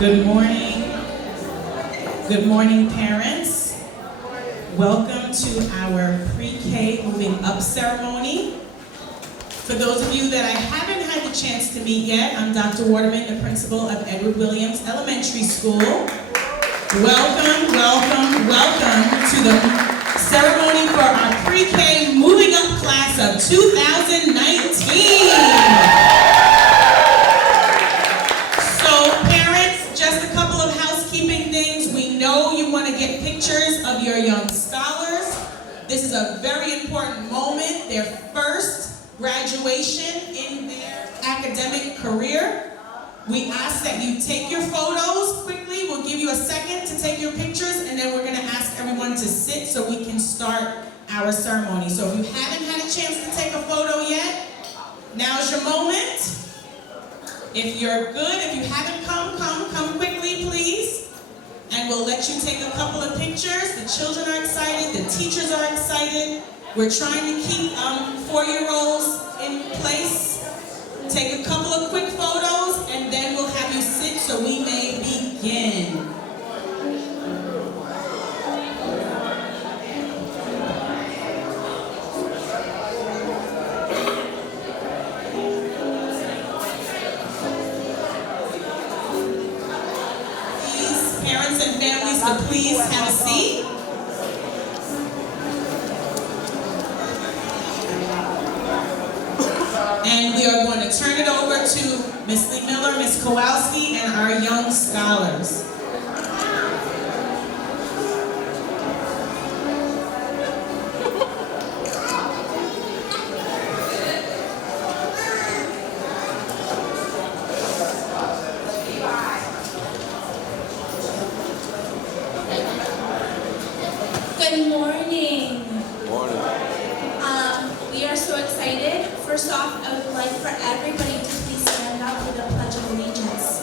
Good morning. Good morning, parents. Welcome to our pre-K moving up ceremony. For those of you that I haven't had the chance to meet yet, I'm Dr. Waterman, the principal of Edward Williams Elementary School. Welcome, welcome, welcome to the ceremony for our pre-K moving up class of 2019. Get pictures of your young scholars. This is a very important moment, their first graduation in their academic career. We ask that you take your photos quickly. We'll give you a second to take your pictures, and then we're going to ask everyone to sit so we can start our ceremony. So if you haven't had a chance to take a photo yet, now's your moment. If you're good, if you haven't come quickly, please. And we'll let you take a couple of pictures. The children are excited, the teachers are excited. We're trying to keep 4-year-olds in place. Take a couple of quick photos, and then we'll have you sit so we may begin. Parents and families to please have a seat. And we are going to turn it over to Ms. Lee Miller, Ms. Kowalski, and our young scholars. Good morning. We are so excited. First off, I would like for everybody to please stand up for the Pledge of Allegiance.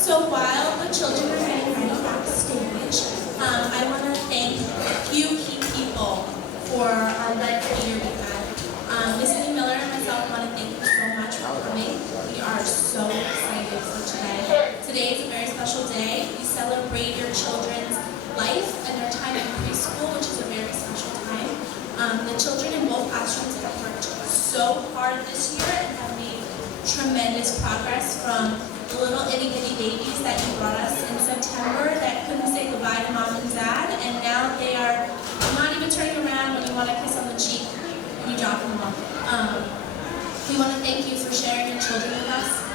So while the children are getting ready backstage, I want to thank a few key people for our red year we've had. Ms. Lee Miller and myself want to thank you so much for coming. We are so excited for today. Today is a very special day. We celebrate your children's life and their time in preschool, which is a very special time. The children in both classrooms have worked so hard this year and have made tremendous progress, from the little itty-bitty babies that you brought us in September that couldn't say goodbye to mom and dad, and now they are not even turning around when you want a kiss on the cheek when you drop them off. We want to thank you for sharing your children with us.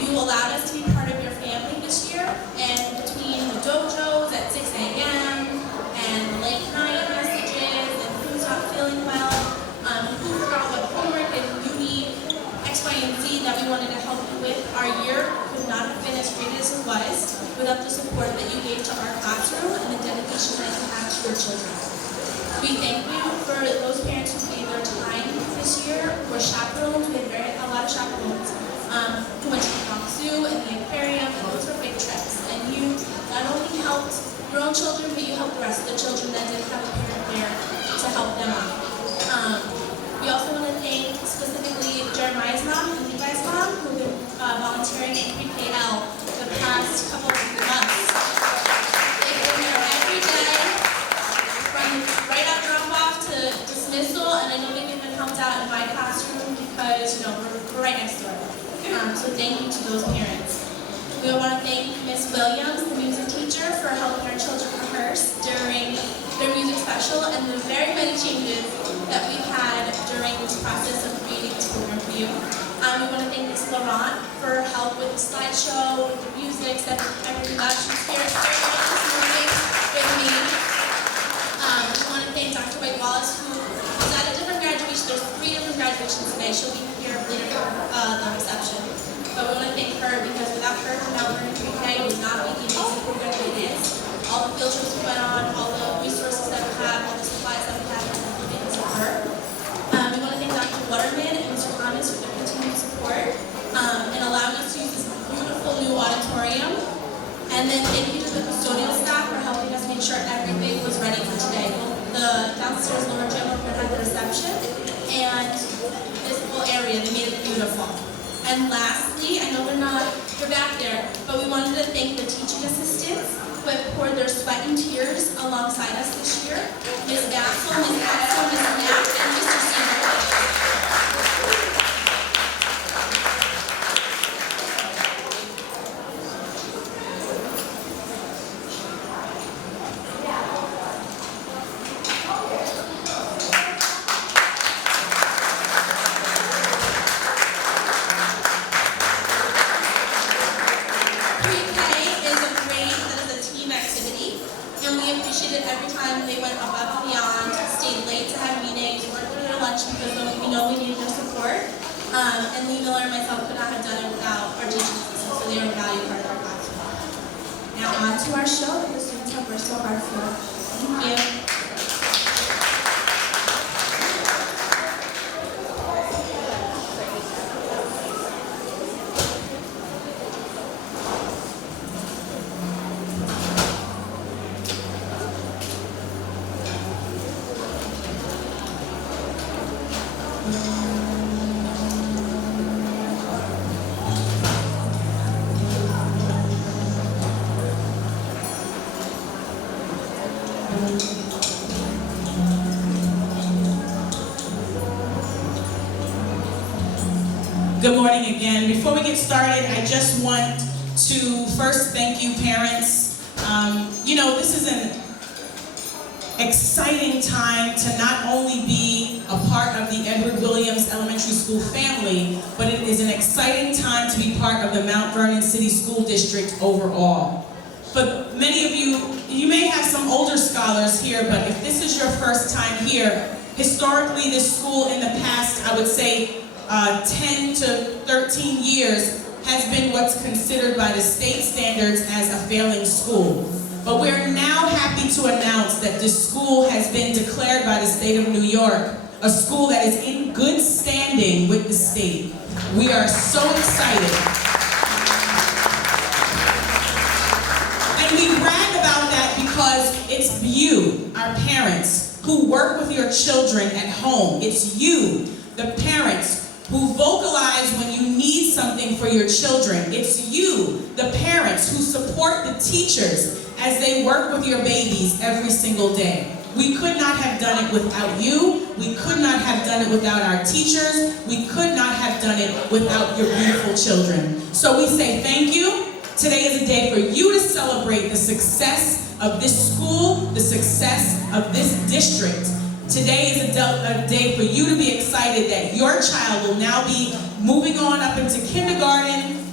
You allowed us to be part of your family this year, and between the dojos at 6 a.m. and late night messages and who's not feeling well, who forgot what homework and you need X, Y, and Z that we wanted to help you with, our year could not have been as great as it was without the support that you gave to our classroom and the dedication that you have to your children. We thank you for those parents who gave their time this this year were chaperones. We had a lot of chaperones who went to the Bronx Zoo and the aquarium, and those were big trips. And you not only helped your own children, but you helped the rest of the children that didn't have a parent there to help them out. We also want to thank specifically Jeremiah's mom and Levi's mom, who have been volunteering in pre-KL the past couple of months. They've been there every day, from right out drop-off to dismissal, and I know they've even helped out in my classroom because, we're right next door. So thank you to those parents. We want to thank Miss Williams, the music teacher, for helping our children rehearse during their music special and the very many changes that we've had during this process of creating this program for you. We want to thank Miss Laurent for help with the slideshow, with the music, everything else. She's here this morning with me. We want to thank Dr. White Wallace, who is at a different graduation. There's 3 different graduations today. She'll be here later for the reception. But we want to thank her because without her, Mount Vernon pre-K would not be the amazing program that it is. All the field trips we went on, all the resources that we have, all the supplies that we have, and everything is of her. We want to thank Dr. Waterman and Mr. Thomas for their continued support and allowing us to use this beautiful new auditorium. And then thank you to the custodial staff for helping us make sure everything was ready for today. The downstairs lower gym where we had the reception and this whole area, they made it beautiful. And lastly, I know they're back there, but we wanted to thank the teaching assistants who have poured their sweat and tears alongside us this year. Ms. Gassel, Ms. Axel, Ms. Knapp, and Mr. Seymour. Every time they went above and beyond, stayed late to have meetings, worked through their lunch because we know we needed their support. And Lee Miller and myself could not have done it without our teaching assistants, so they are a valued part of our classroom. Now on to our show that the students have worked so hard for. Thank you. Good morning again. Before we get started, I just want to first thank you, parents. This is an exciting time to not only be a part of the Edward Williams Elementary School family, but it is an exciting time to be part of the Mount Vernon City School District overall. For many of you, you may have some older scholars here, but if this is your first time here, historically this school in the past, I would say 10 to 13 years, has been what's considered by the state standards as a failing school. But we're now happy to announce that this school has been declared by the state of New York a school that is in good standing with the state. We are so excited. And we brag about that because it's you, our parents, who work with your children at home. It's you, the parents, who vocalize when you need something for your children. It's you, the parents, who support the teachers as they work with your babies every single day. We could not have done it without you. We could not have done it without our teachers. We could not have done it without your beautiful children. So we say thank you. Today is a day for you to celebrate the success of this school, the success of this district. Today is a day for you to be excited that your child will now be moving on up into kindergarten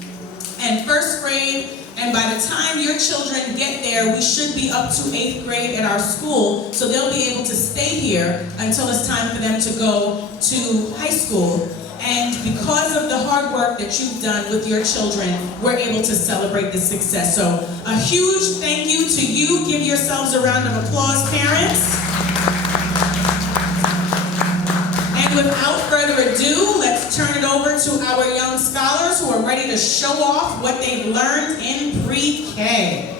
and first grade, and by the time your children get there, we should be up to 8th grade at our school, so they'll be able to stay here until it's time for them to go to high school. And because of the hard work that you've done with your children, we're able to celebrate this success. So a huge thank you to you. Give yourselves a round of applause, parents. Without further ado, let's turn it over to our young scholars who are ready to show off what they've learned in pre-K.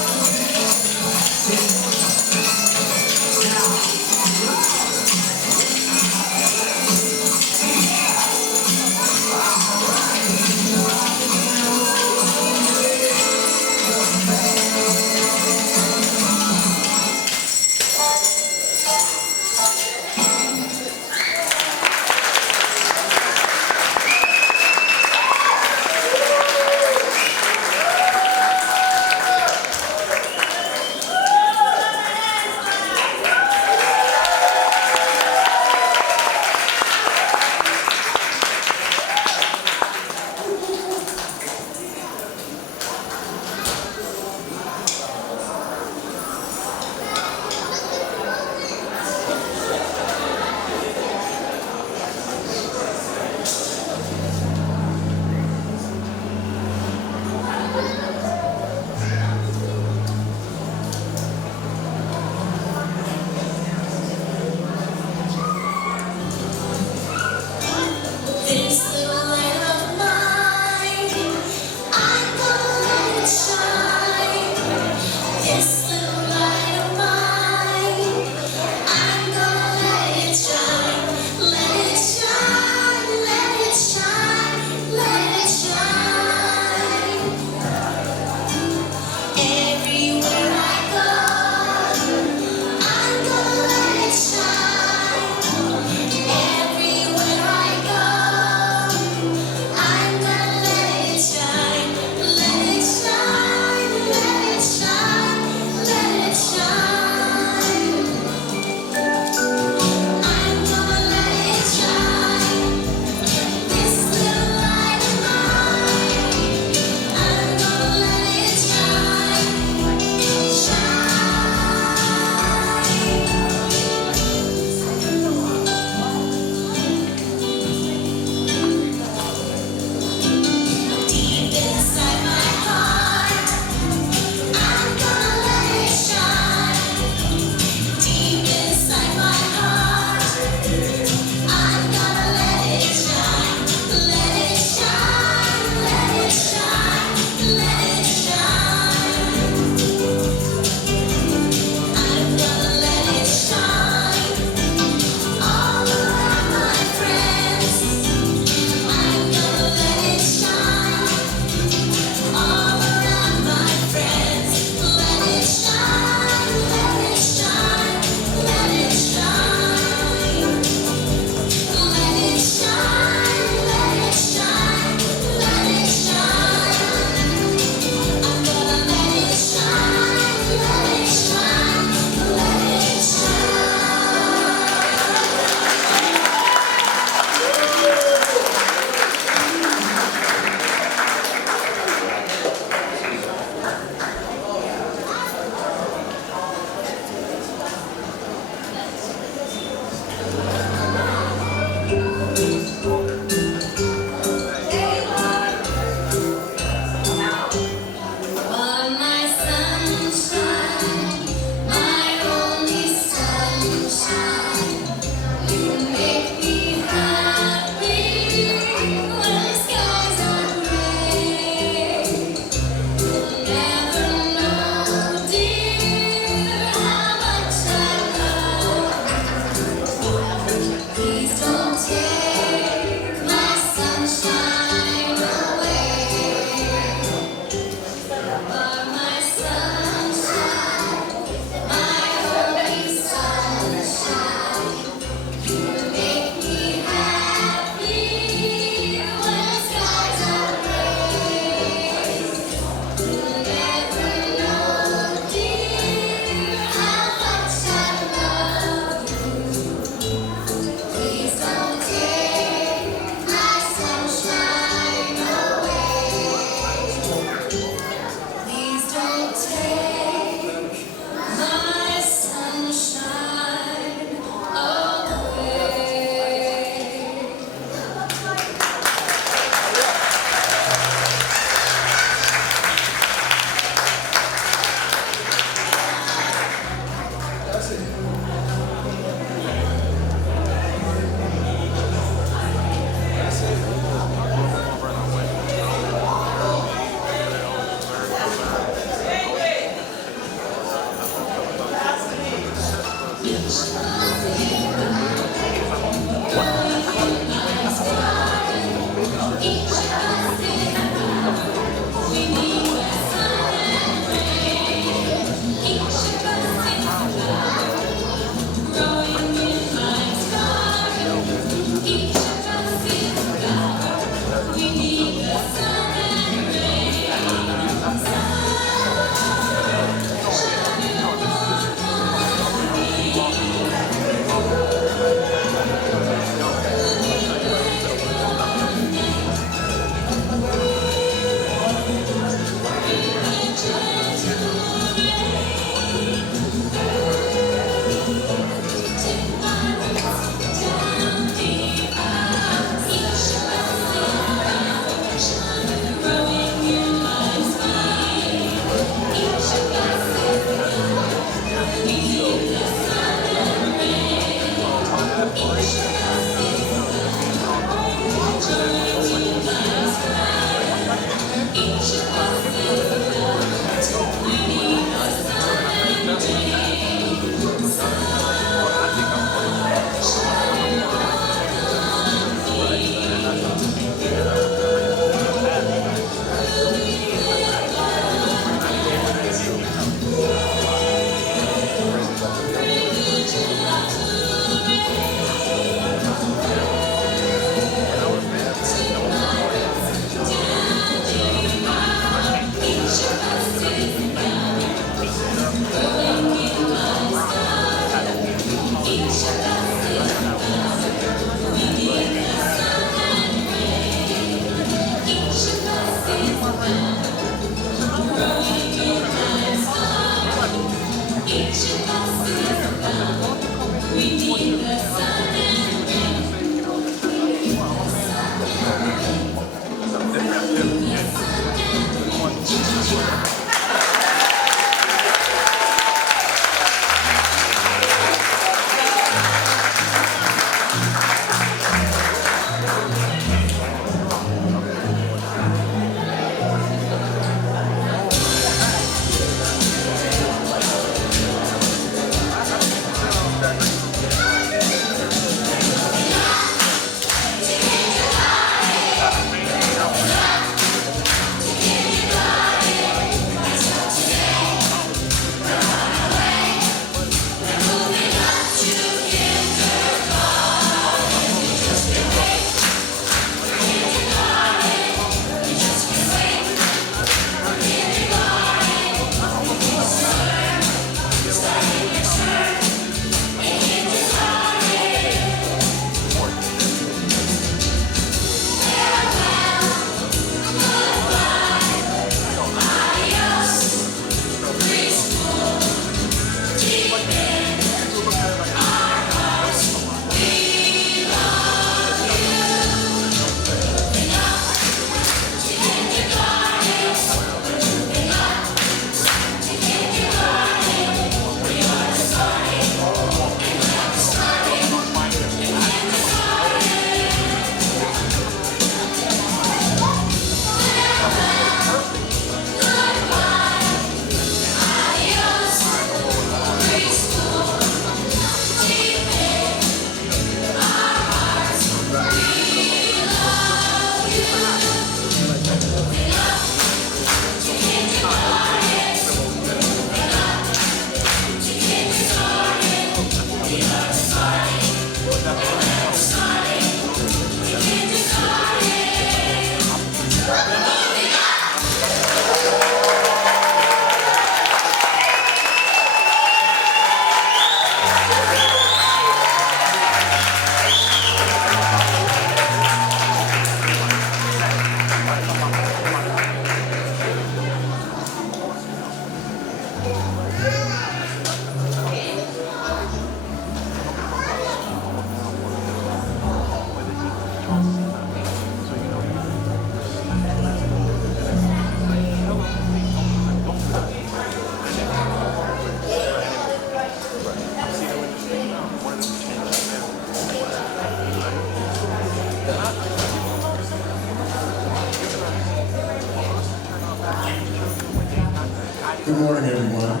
Good morning, everyone.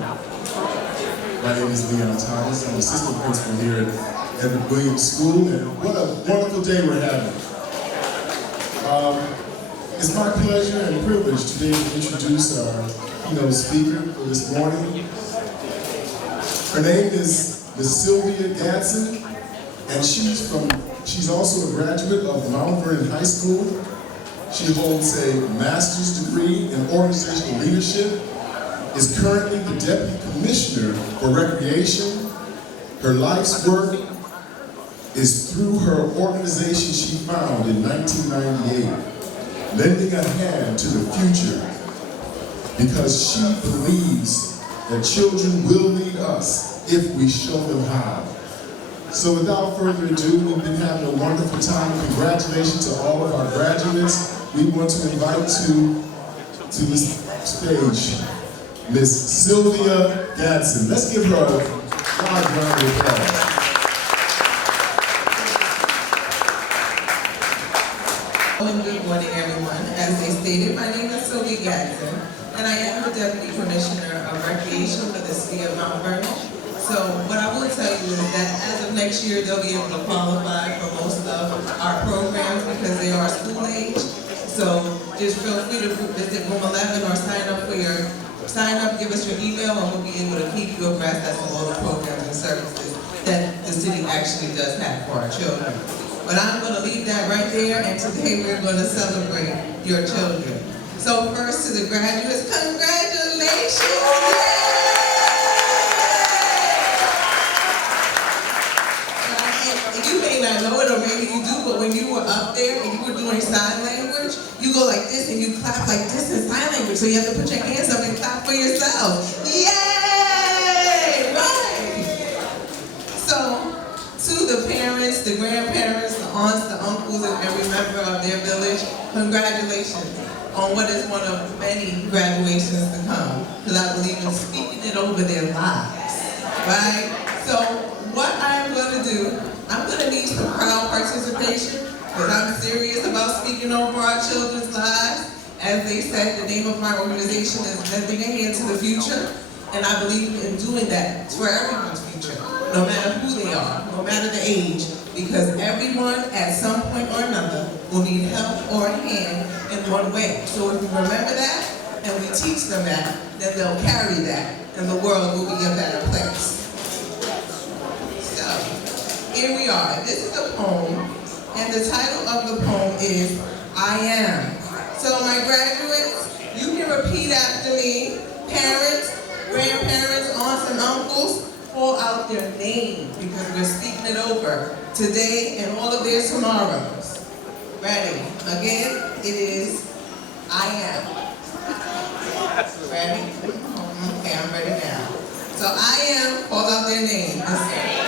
My name is Leon Thomas. I'm assistant principal here at Edward Williams School, and what a wonderful day we're having. It's my pleasure and privilege today to introduce our keynote speaker for this morning. Her name is Ms. Sylvia Gadsden, and she's also a graduate of Mount Vernon High School. She holds a master's degree in organizational leadership, is currently the Deputy Commissioner for Recreation. Her life's work is through her organization she founded in 1998, lending a hand to the future, because she believes that children will lead us if we show them how. So without further ado, we've been having a wonderful time. Congratulations to all of our graduates. We want to invite to this stage Miss Sylvia Gadsden. Let's give her a large round of applause. And good morning, everyone. As they stated, my name is Sylvia Gadsden, and I am the Deputy Commissioner of Recreation for the City of Mount Vernon. So what I will tell you is that as of next year, they'll be able to qualify for most of our programs because they are school age. So just feel free to visit room 11 or sign up, give us your email, and we'll be able to keep you abreast as to all the programs and services that the city actually does have for our children. But I'm going to leave that right there, and today we're going to celebrate your children. So first to the graduates, congratulations! Yay! You may not know it, or maybe you do, but when you were up there and you were doing sign language, you go like this and you clap like this in sign language. So you have to put your hands up and clap for yourself. Yay! Right! So, to the parents, the grandparents, the aunts, the uncles, and every member of their village, congratulations on what is one of many graduations to come. Because I believe in speaking it over their lives. Right? So, what I'm going to do, I'm going to need some crowd participation because I'm serious about speaking over our children's lives. As they said, the name of my organization is Lending a Hand to the Future, and I believe in doing that for everyone's future, no matter who they are, no matter the age, because everyone at some point or another will need help or a hand in one way. So if we remember that and we teach them that, then they'll carry that, and the world will be a better place. Here we are. This is a poem, and the title of the poem is I Am. So my graduates, you can repeat after me. Parents, grandparents, aunts, and uncles, call out their name because we're speaking it over today and all of their tomorrows. Ready? Again, it is I Am. Ready? Okay, I'm ready now. So I am, call out their name. That's right.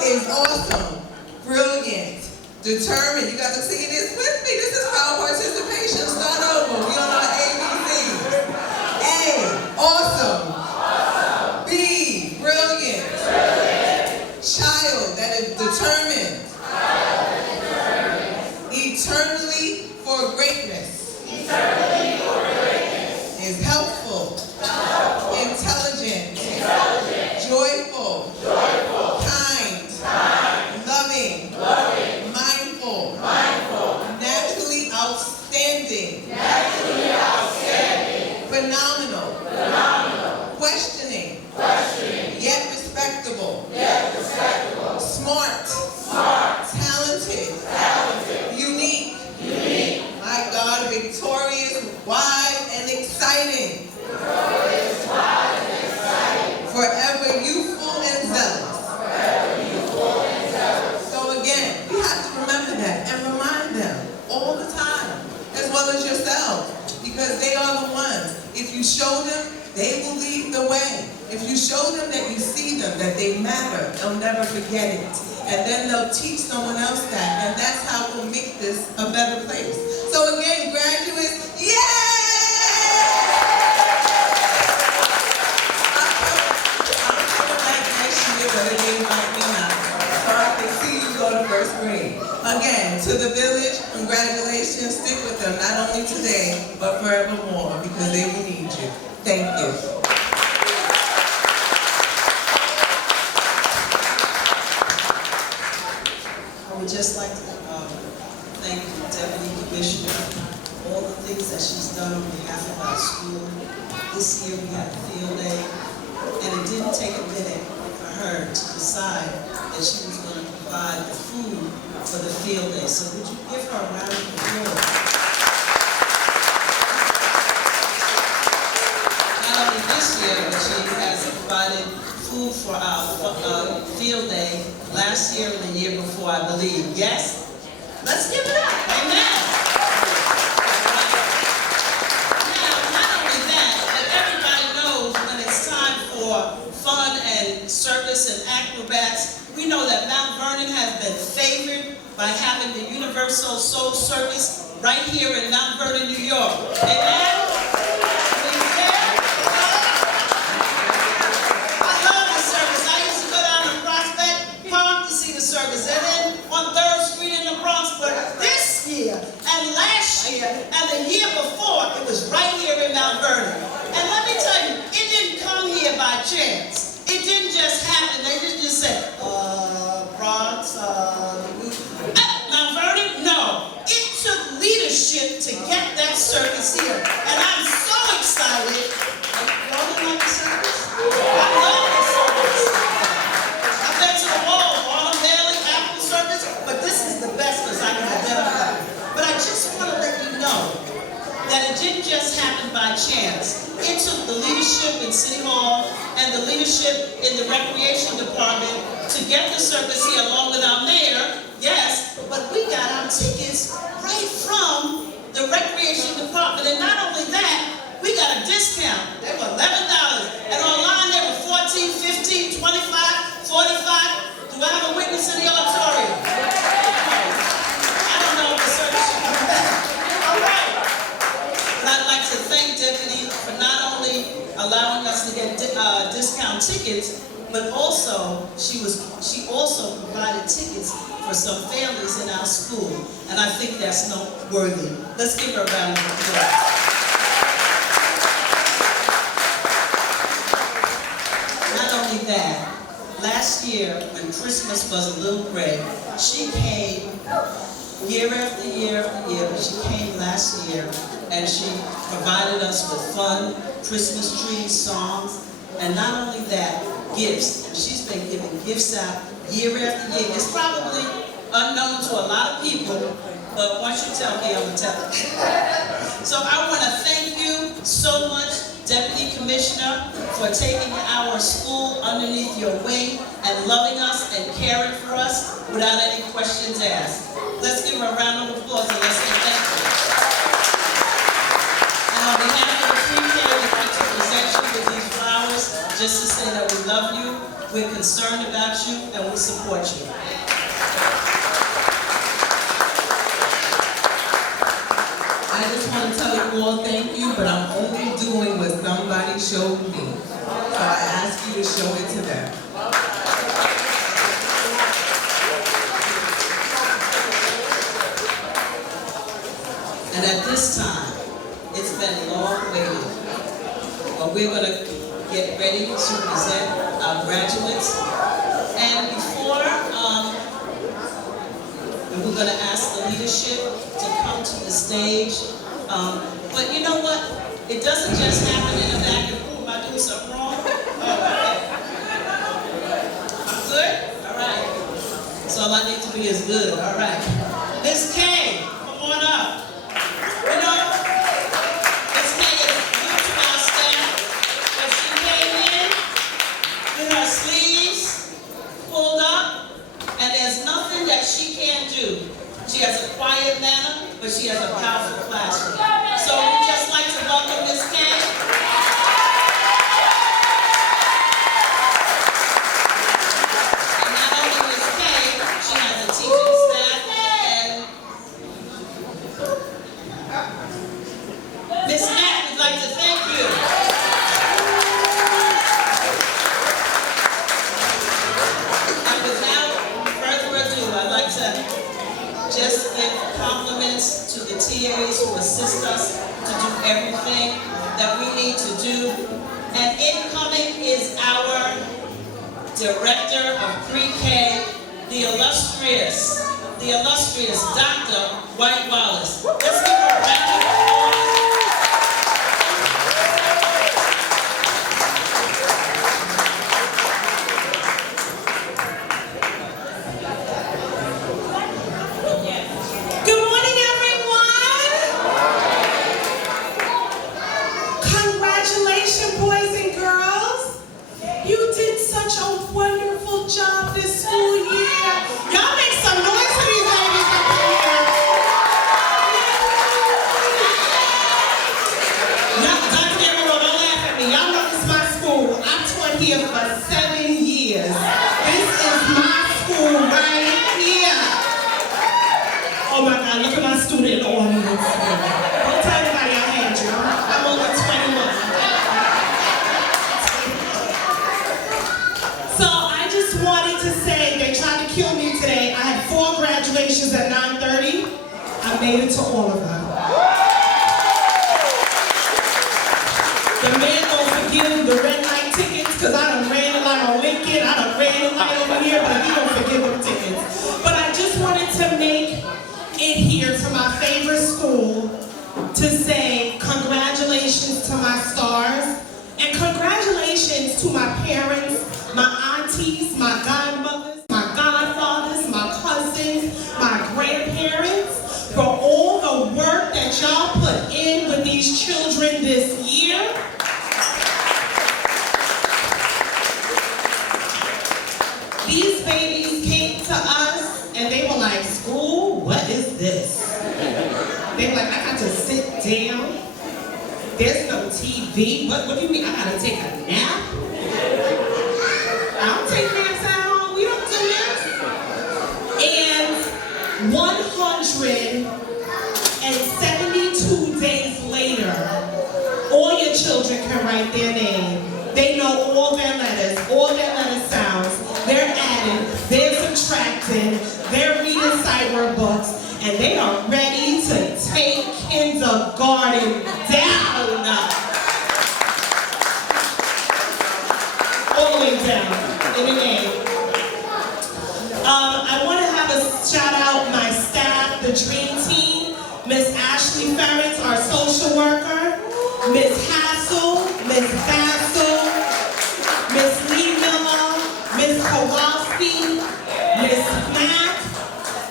It's awesome, brilliant, determined. You got to sing this with me. This is crowd participation. Start over. We on our ABCs. A, awesome. B, brilliant. Child, that is determined. Eternally for greatness. Is helpful. Intelligent. Joyful, kind, loving, mindful, naturally outstanding, phenomenal, questioning, yet respectable, smart, talented, unique, my God, victorious, wise, and exciting. Forever youthful and zealous. So again, we have to remember that and remind them all the time, as well as yourselves, because they are the ones. If you show them, they will lead the way. If you show them that you see them, that they matter, they'll never forget it. And then they'll teach someone else that, and that's how we'll make this a better place. So again, graduates, yay! Again, to the village, congratulations. Stick with them, not only today, but forevermore, because they will need you. Thank you. would just like to thank the Deputy Commissioner for all the things that she's done on behalf of our school. This year we had a field day, and it didn't take a minute for her to decide that she was going to provide the food for the field day. So would you give her a round of applause? Not only this year, but she has provided food for our field day last year and the year before, I believe. Yes? Let's give it up. Amen. Now, not only that, but everybody knows when it's time for fun and circus and acrobats, we know that Mount Vernon has been favored by having the Universal Soul Circus right here in Mount Vernon, New York. Amen? And last year, and the year before, it was right here in Mount Vernon. And let me tell you, it didn't come here by chance. It didn't just happen. They didn't just say, Bronx, Mount Vernon? No. It took leadership to get that circus here. And I'm so excited. Y'all don't like the circus? I love the circus. I've been to the wall, Autumn Valley, Apple Circus, but this is the best because I can identify. But I just want to let you know that it didn't just happen by chance. It took the leadership in City Hall and the leadership in the Recreation Department to get the circus here along with our mayor, yes, but we got our tickets right from the Recreation Department. And not only that, we got a discount. They were $11. And online they were $14, $15, $25, $45. Do I have a witness in the auditorium? I'd like to thank Deputy for not only allowing us to get discount tickets, but also she also provided tickets for some families in our school, and I think that's noteworthy. Let's give her a round of applause. Not only that, last year when Christmas was a little gray, she came year after year after year, but she came last year and she provided us with fun, Christmas trees, songs, and not only that, gifts. She's been giving gifts out year after year. It's probably unknown to a lot of people, but once you tell me, I'm going to tell it. So I want to thank you so much, Deputy Commissioner, for taking our school underneath your wing and loving us and caring for us without any questions asked. Let's give her a round of applause and let's say thank you. And on behalf of the pre-K, we'd like to present you with these flowers just to say that we love you, we're concerned about you, and we support you. I just want to tell you all thank you, but I'm only doing what somebody showed me. So I ask you to show it to them. And at this time, it's been long waiting, but we're going to get ready to present our graduates. And before, and we're going to ask the leadership to come to the stage. But you know what? It doesn't just happen in the back and, oh, am I doing something wrong? Oh, okay. I'm good? All right. So all I need to be is good. All right. Ms. K, come on up. You know, Ms. K is new to our staff, but she came in with her sleeves pulled up, and there's nothing that she can't do. She has a quiet manner, but she has a powerful classroom. So we'd just like to welcome Ms. K. And not only Ms. K, she has a teaching staff and Ms. Mack, we'd like to thank you. And without further ado, I'd like to just give compliments to the TAs who assist us to do everything that we need to do. And incoming is our Director of Pre-K, the illustrious the illustrious Dr. White Wallace. Let's give her a round of applause. Good morning, everyone. Congratulations, boys and girls. You did such a wonderful job this school year. Y'all make some noise for these ladies up here. Dr. Gabriel, don't laugh at me. Y'all know this is my school. I taught here for 7 years. This is my school right here. Oh my God, look at my student in the audience. Don't tell anybody I had you. I'm only 21. So I just wanted to say, they tried to kill me today. I had 4 graduations at 9:30. I made it to all of them. The man don't forgive the red light tickets, because I done ran the light on Lincoln, I done ran the light over here, but he don't forgive them tickets. But I just wanted to make it here to my favorite school to say congratulations to my stars and congratulations to my parents, my aunties, my godmothers, my godfathers, my cousins, my grandparents for all the work that y'all put in with these children this year. These babies came to us and they were like, school, what is this? They were like, I got to sit down. There's no TV. What do you mean? I gotta take a nap? I don't take naps at home. We don't do this. And 172 days later, all your children can write their name. They know all their letters, all their letter sounds. They're adding, they're subtracting, they're reading sight word books, and they are ready to take kindergarten down. All the way down in the name. I want to have a shout out my staff, the dream team, Miss Ashley Ferrets, our social worker, Miss Hassel, Miss Bassel, Miss Lee Miller, Miss Kowalski, Miss Matt.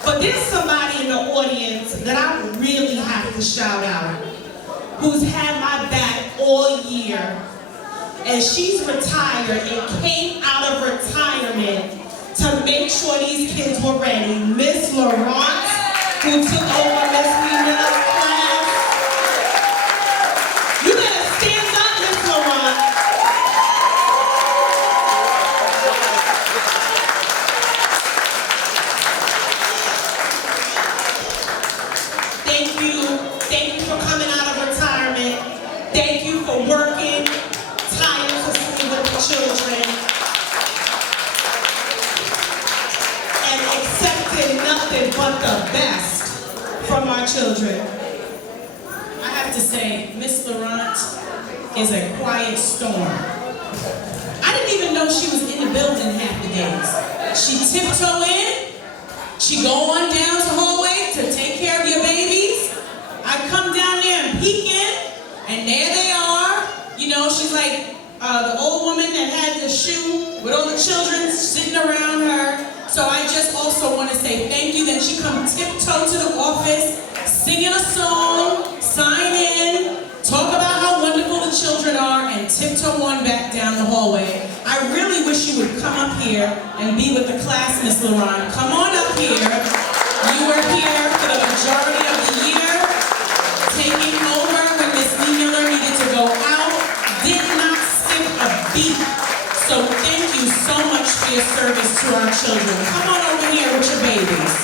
But there's somebody in the audience that I really have to shout out, who's had my back all year. And she's retired and came out of retirement to make sure these kids were ready. Miss Laurent, who took over Miss Lee Miller's class. You better stand up, Miss Laurent. Thank you for coming out of retirement. Thank you for working tirelessly with the children and accepting nothing but the best from our children. I have to say, Miss Laurent is a quiet storm. I didn't even know she was in the building half the days. She tiptoe in, she go on down the hallway to take care of your babies. I come down there and peek in, and there they are. You know, she's like the old woman that had the shoe with all the children sitting around her. So I just also want to say thank you that she come tiptoe to the office, singing a song, sign in, talk about how wonderful the children are, and tiptoe on back down the hallway. I really wish you would come up here and be with the class, Miss Laurent. Come on up here. You were here for the majority of the year, taking over when Miss Lee Miller needed to go out, did not skip a beat. So thank you so much for your service to our children. Come on over here with your babies.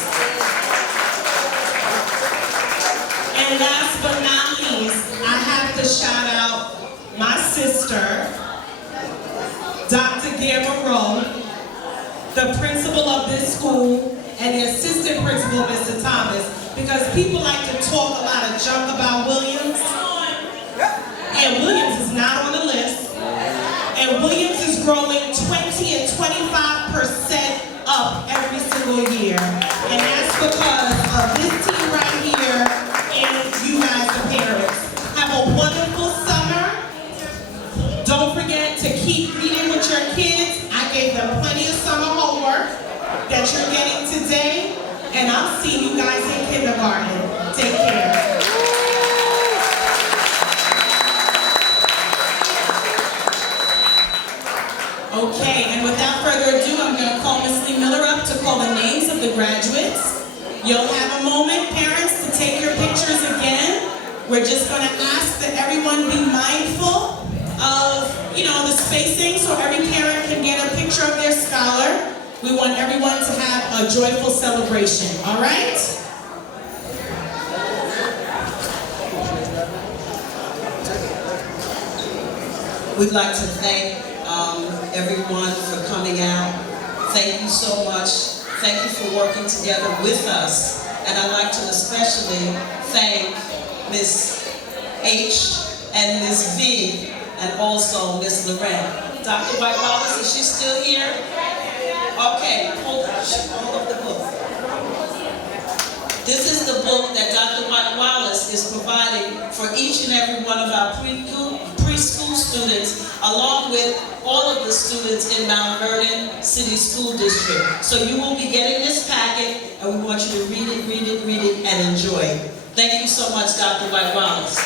And last but not least, I have to shout out my sister, Dr. Gabriel, the principal of this school, and the assistant principal, Mr. Thomas, because people like to talk a lot of junk about Williams, and Williams is not on the list, and Williams is growing 20 and 25% up every single year, and that's because this team right here and you guys, the parents. Have a wonderful summer. Don't forget to keep reading with your kids. I gave them plenty of summer homework that you're getting today, and I'll see you guys in kindergarten. Take care. Okay, and without further ado, I'm going to call Ms. Lee Miller up to call the names of the graduates. You'll have a moment, parents, to take your pictures again. We're just going to ask that everyone be mindful of, the spacing so every parent can get a picture of their scholar. We want everyone to have a joyful celebration, all right? We'd like to thank everyone for coming out. Thank you so much. Thank you for working together with us. And I'd like to especially thank Ms. H and Ms. V and also Ms. Lorraine. Dr. White Wallace, is she still here? Okay, hold up the book. This is the book that Dr. White Wallace is providing for each and every one of our preschool students, along with all of the students in Mount Vernon City School District. So you will be getting this packet, and we want you to read it, and enjoy. Thank you so much, Dr. White Wallace.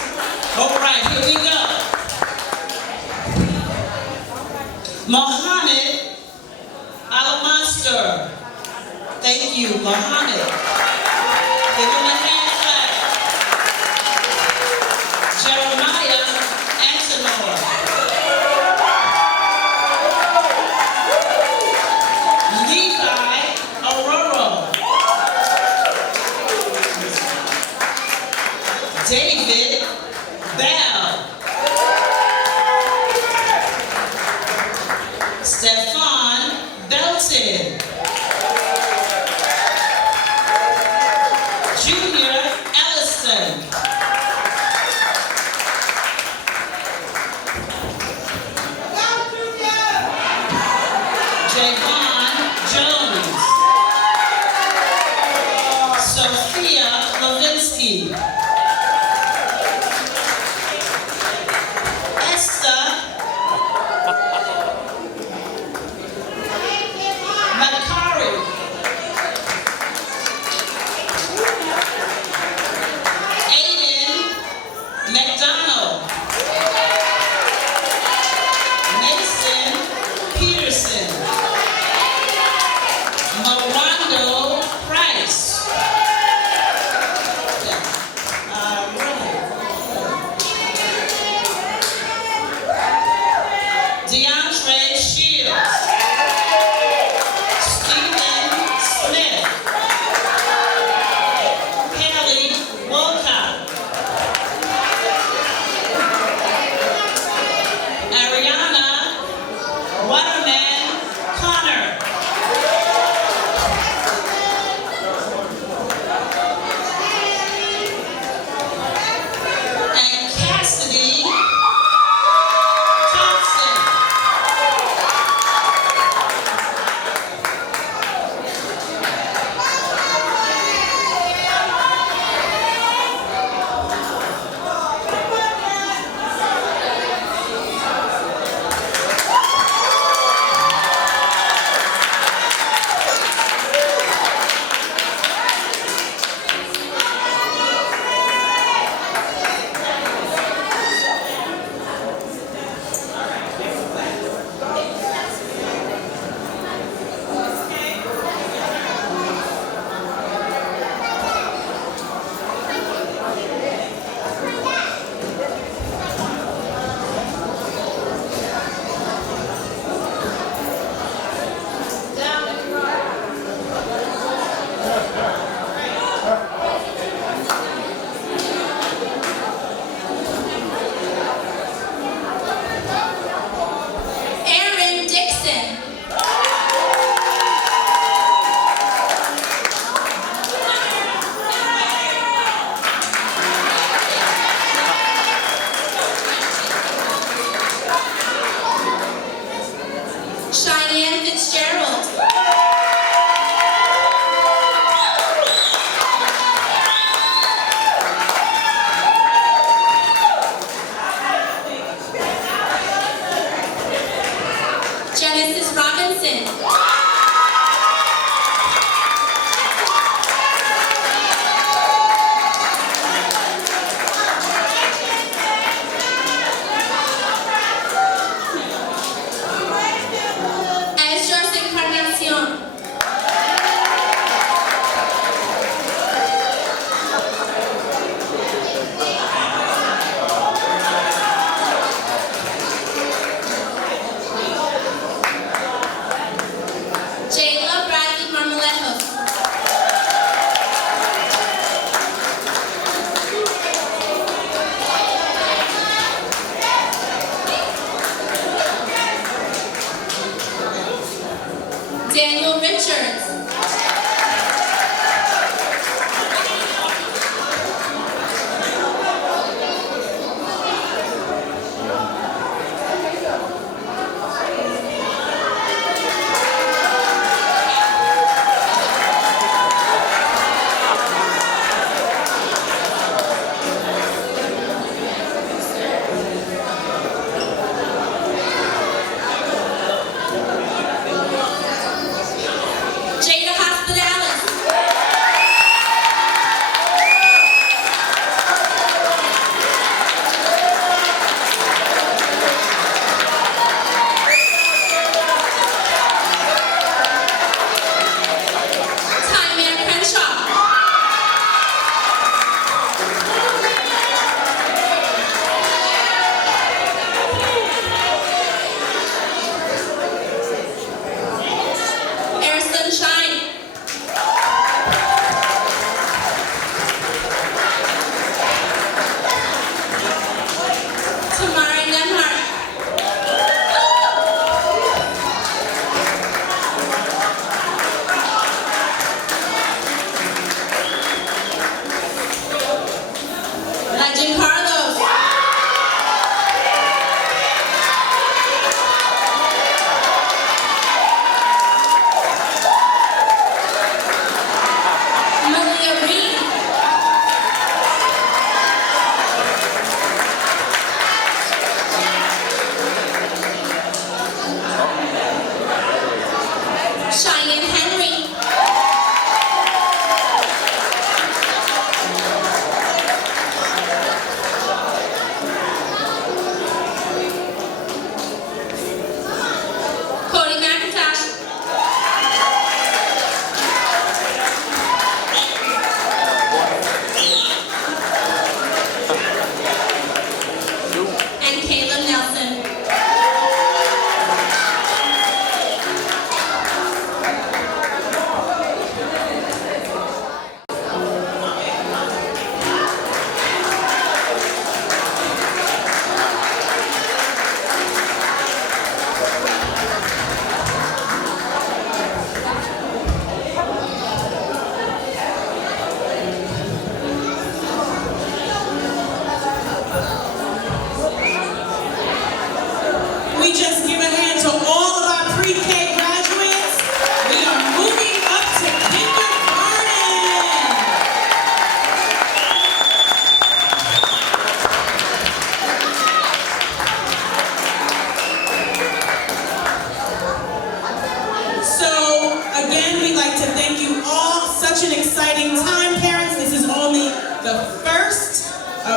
All right, here we go. Mohammed Al-Master. Thank you, Mohammed. Give him a hand clap. Jeremiah Antonor. Levi Aurora. David Bell. Stefan Belton. Junior Ellison. Javon Jones. Sophia Levinsky. Esther Macari. Aiden McDonald. Mason Peterson. Mawando Price.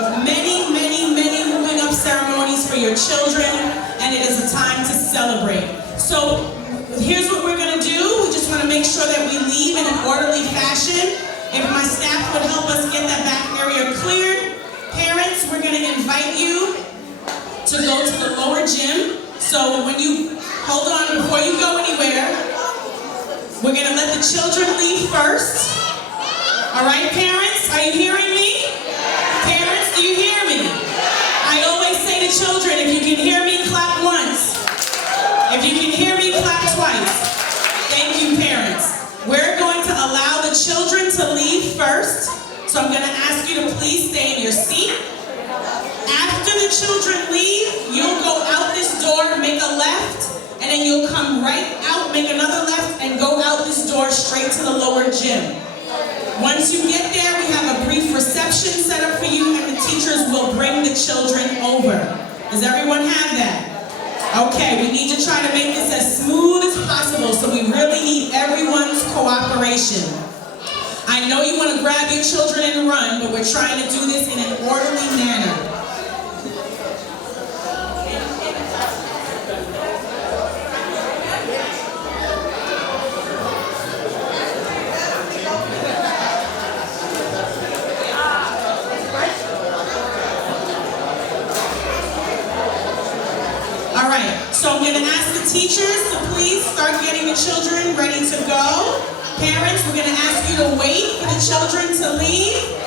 of many, many, many moving up ceremonies for your children, and it is a time to celebrate. So here's what we're going to do. We just want to make sure that we leave in an orderly fashion. If my staff would help us get that back area cleared. Parents, we're going to invite you to go to the lower gym. So when you, hold on, before you go anywhere, we're going to let the children leave first. All right, parents, are you hearing me? Parents, do you hear me? I always say to children, if you can hear me, clap once. If you can hear me, clap twice. Thank you, parents. We're going to allow the children to leave first. So I'm going to ask you to please stay in your seat. After the children leave, you'll go out this door, make a left, and then you'll come right out, make another left, and go out this door straight to the lower gym. Once you get there, we have a brief reception set up for you, and the teachers will bring the children over. Does everyone have that? Okay, we need to try to make this as smooth as possible, so we really need everyone's cooperation. I know you want to grab your children and run, but we're trying to do this in an orderly manner. All right, so I'm going to ask the teachers to please start getting the children ready to go. Parents, we're going to ask you to wait for the children to leave.